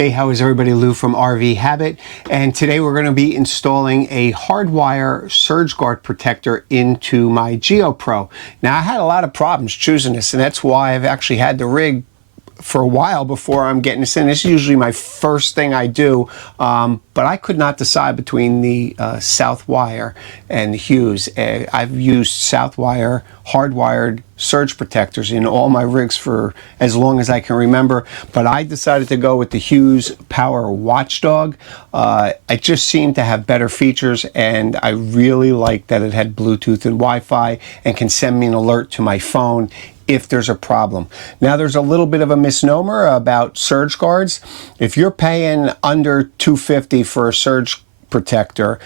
Hey, how is everybody? Lou from RV Habit, and today we're going to be installing a hardwire surge guard protector into my Geo Pro. Now, I had a lot of problems choosing this, and that's why I've actually had the rig for a while before I'm getting this in. This is usually my first thing I do, but I could not decide between the Southwire and the Hughes. I've used Southwire hardwired surge protectors in all my rigs for as long as I can remember, but I decided to go with the Hughes Power Watchdog. It just seemed to have better features, and I really liked that it had Bluetooth and Wi-Fi and can send me an alert to my phone if there's a problem. Now, there's a little bit of a misnomer about surge guards. If you're paying under $250 for a surge protector,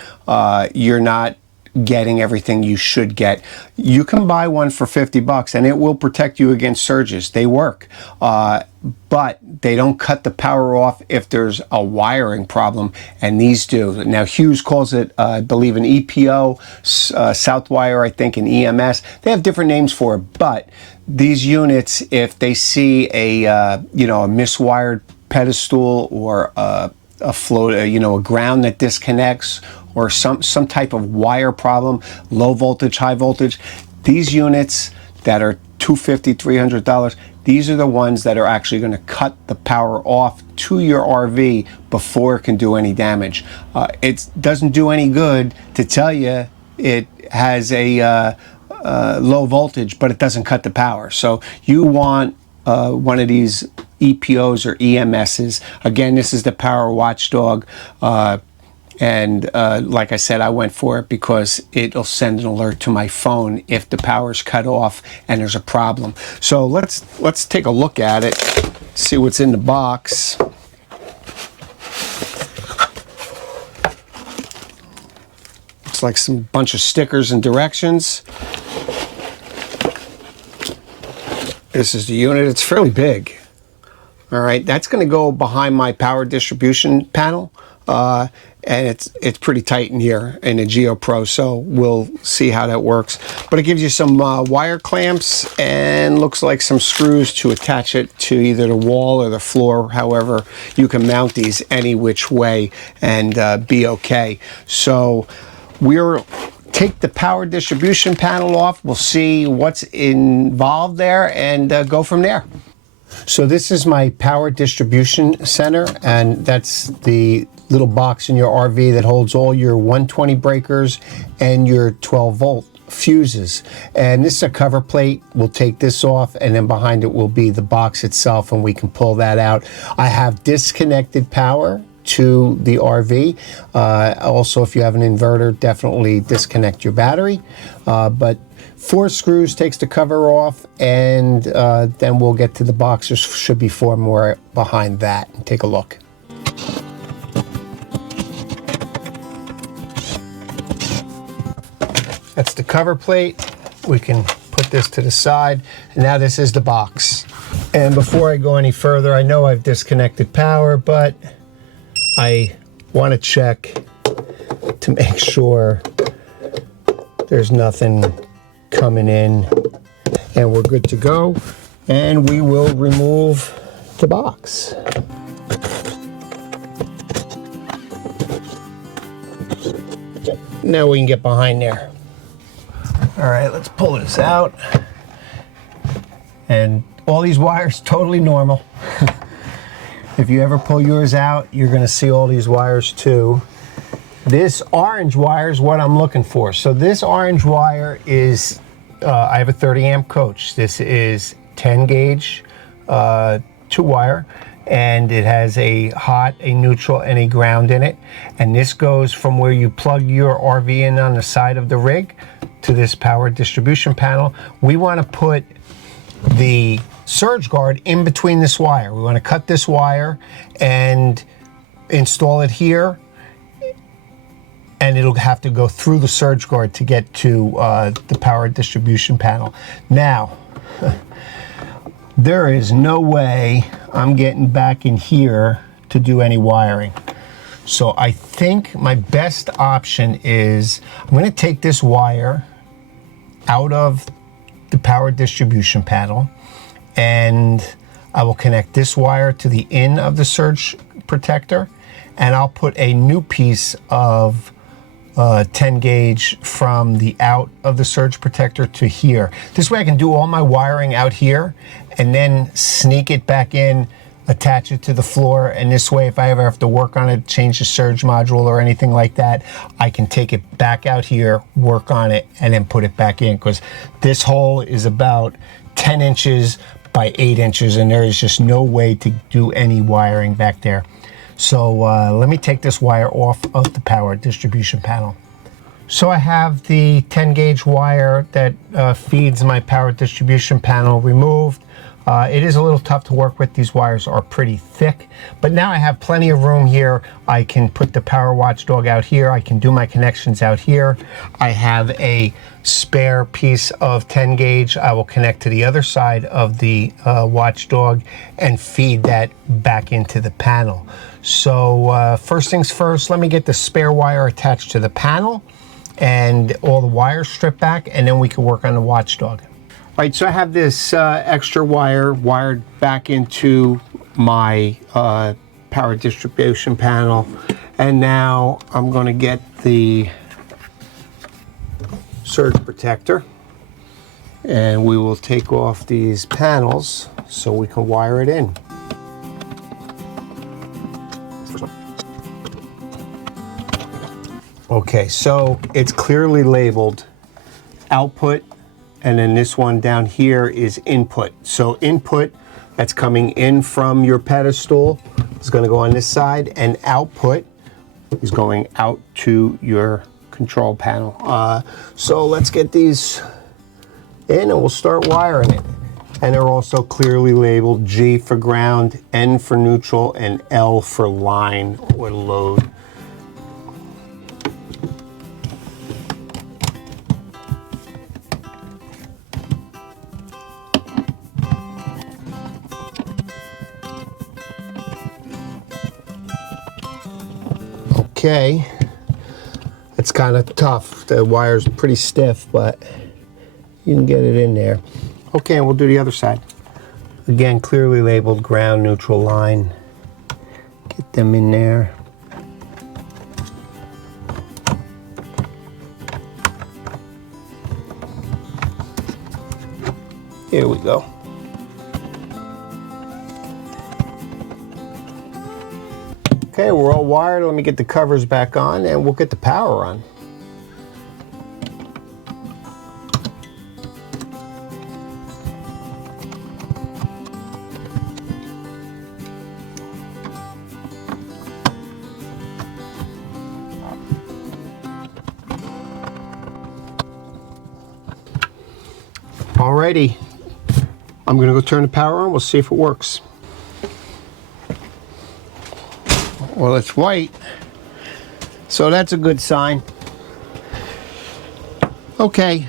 you're not getting everything you should get. You can buy one for $50 and it will protect you against surges. They work, but they don't cut the power off if there's a wiring problem, and these do. Now, Hughes calls it, I believe, an EPO, Southwire, I think, an EMS. They have different names for it, but these units, if they see a a miswired pedestal or a float, a ground that disconnects, or some type of wire problem, low voltage, high voltage, these units that are $250, $300, these are the ones that are actually going to cut the power off to your RV before it can do any damage. It doesn't do any good to tell you it has a low voltage, but it doesn't cut the power. So you want one of these EPOs or EMSs. Again, this is the Power Watchdog. And like I said, I went for it because it'll send an alert to my phone if the power's cut off and there's a problem. So let's take a look at it, see what's in the box. Looks like some bunch of stickers and directions. This is the unit. It's fairly big. All right, that's going to go behind my power distribution panel. And it's pretty tight in here in the Geo Pro, so we'll see how that works. But it gives you some wire clamps and looks like some screws to attach it to either the wall or the floor. However, you can mount these any which way and be okay. So we'll take the power distribution panel off. We'll see what's involved there and go from there. So this is my power distribution center, and that's the little box in your RV that holds all your 120 breakers and your 12 volt fuses. And this is a cover plate. We'll take this off, and then behind it will be the box itself, and we can pull that out. I have disconnected power to the RV. Also, if you have an inverter, definitely disconnect your battery. But 4 screws takes the cover off, and then we'll get to the box. There should be 4 more behind that. Take a look. That's the cover plate. We can put this to the side. And now this is the box. And before I go any further, I know I've disconnected power, but I want to check to make sure there's nothing coming in, and we're good to go. And we will remove the box. Now we can get behind there. All right, let's pull this out. And all these wires totally normal. If you ever pull yours out, you're going to see all these wires too. This orange wire is what I'm looking for. So this orange wire is, I have a 30 amp coach. This is 10 gauge 2-wire, and it has a hot, a neutral, and a ground in it. And this goes from where you plug your RV in on the side of the rig to this power distribution panel. We want to put the surge guard in between this wire. We want to cut this wire and install it here, and it'll have to go through the surge guard to get to the power distribution panel. Now, there is no way I'm getting back in here to do any wiring. So I think my best option is I'm going to take this wire out of the power distribution panel, and I will connect this wire to the in of the surge protector, and I'll put a new piece of 10 gauge from the out of the surge protector to here. This way I can do all my wiring out here and then sneak it back in, attach it to the floor, and this way if I ever have to work on it, change the surge module or anything like that, I can take it back out here, work on it, and then put it back in, because this hole is about 10 inches by 8 inches and there is just no way to do any wiring back there. So let me take this wire off of the power distribution panel. So I have the 10 gauge wire that feeds my power distribution panel removed. It is a little tough to work with. These wires are pretty thick, but now I have plenty of room here. I can put the Power Watchdog out here. I can do my connections out here. I have a spare piece of 10 gauge. I will connect to the other side of the Watchdog and feed that back into the panel. So first things first, let me get the spare wire attached to the panel and all the wires stripped back, and then we can work on the Watchdog. All right, so I have this extra wire wired back into my power distribution panel, and now I'm going to get the surge protector, and we will take off these panels so we can wire it in. Okay, so it's clearly labeled output, and then this one down here is input. So input, that's coming in from your pedestal, is going to go on this side, and output is going out to your control panel. So let's get these in and we'll start wiring it. And they're also clearly labeled G for ground, N for neutral, and L for line or load. Okay, it's kind of tough. The wire's pretty stiff, but you can get it in there. Okay, and we'll do the other side. Again, clearly labeled ground, neutral, line. Get them in there. Here we go. Okay, we're all wired. Let me get the covers back on and we'll get the power on. Alrighty, I'm gonna go turn the power on. We'll see if it works. Well, it's white, so that's a good sign. Okay,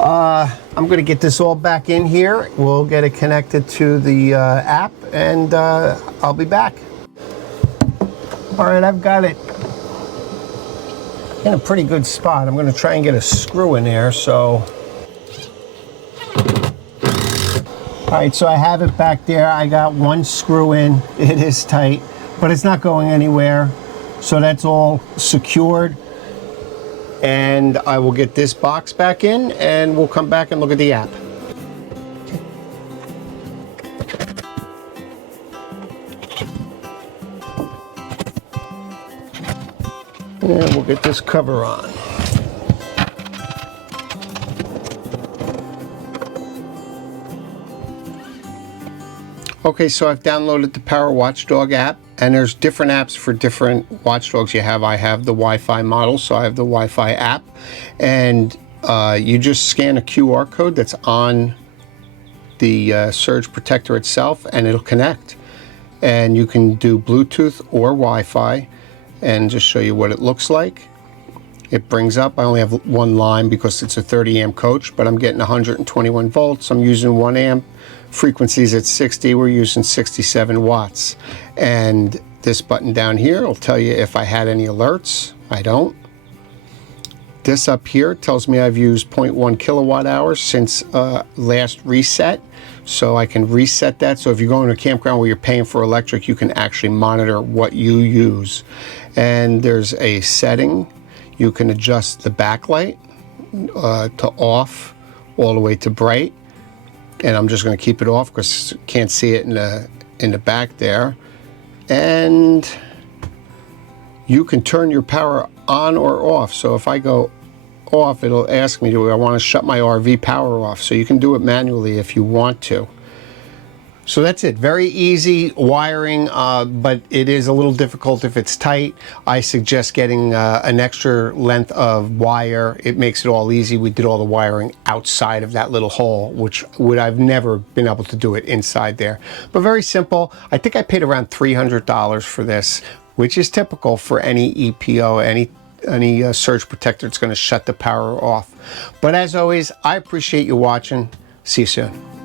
I'm gonna get this all back in here. We'll get it connected to the app, and I'll be back. All right, I've got it in a pretty good spot. I'm gonna try and get a screw in there, so. All right, so I have it back there. I got one screw in. It is tight, but it's not going anywhere. So that's all secured. And I will get this box back in and we'll come back and look at the app. And we'll get this cover on. Okay, so I've downloaded the Power Watchdog app, and there's different apps for different watchdogs you have. I have the Wi-Fi model, so I have the Wi-Fi app, and you just scan a QR code that's on the surge protector itself, and it'll connect. And you can do Bluetooth or Wi-Fi, and just show you what it looks like. It brings up, I only have one line because it's a 30 amp coach, but I'm getting 121 volts. I'm using 1 amp. Frequencies at 60, we're using 67 watts. And this button down here will tell you if I had any alerts. I don't. This up here tells me I've used 0.1 kilowatt hours since last reset. so I can reset that. So if you're going to a campground where you're paying for electric, you can actually monitor what you use. And there's a setting. You can adjust the backlight to off all the way to bright. And I'm just going to keep it off because you can't see it in the back there. And you can turn your power on or off. So if I go off, it'll ask me, do I want to shut my RV power off? So you can do it manually if you want to. So that's it. Very easy wiring, but it is a little difficult if it's tight. I suggest getting an extra length of wire. It makes it all easy. We did all the wiring outside of that little hole, which I've never been able to do it inside there. But very simple. I think I paid around $300 for this, which is typical for any EPO, any surge protector that's going to shut the power off. But as always, I appreciate you watching. See you soon.